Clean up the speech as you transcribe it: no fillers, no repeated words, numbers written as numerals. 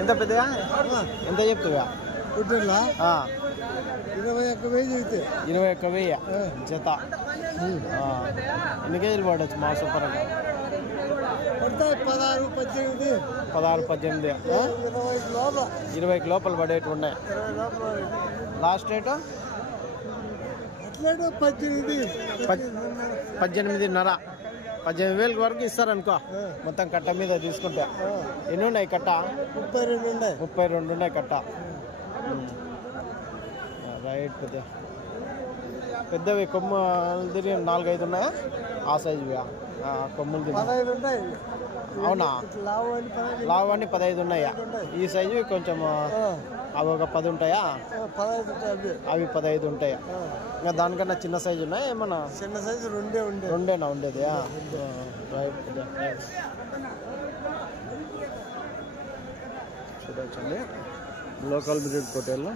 ఎంత పెద్దగా ఎంత చెప్తావా 21,000 జత ఎన్ని కేజీలు పడవచ్చు మాసం పరంగా 16-18 20 లోపల పడేటి ఉన్నాయి లాస్ట్ రేటు 18,500 వరకు ఇస్తారనుకో మొత్తం కట్ట మీద తీసుకుంటే ఎన్ని ఉన్నాయి కట్ట 32 ఉన్నాయి కట్ట రైట్ పెద్దవి కొమ్ములు తిరిగి 4-5 ఉన్నాయా ఆ సైజుగా కొమ్ములు తిరిగి అవునా లావు అని 15 ఉన్నాయా ఈ సైజు కొంచెం అవి ఒక 10 ఉంటాయా అవి 15 ఉంటాయా ఇంకా దానికన్నా చిన్న సైజు ఉన్నాయా ఏమన్నా చిన్న సైజు రెండేనా ఉండేది రైట్ చూడొచ్చండి లోకల్ బ్రీడ్ పొట్టేళ్ళు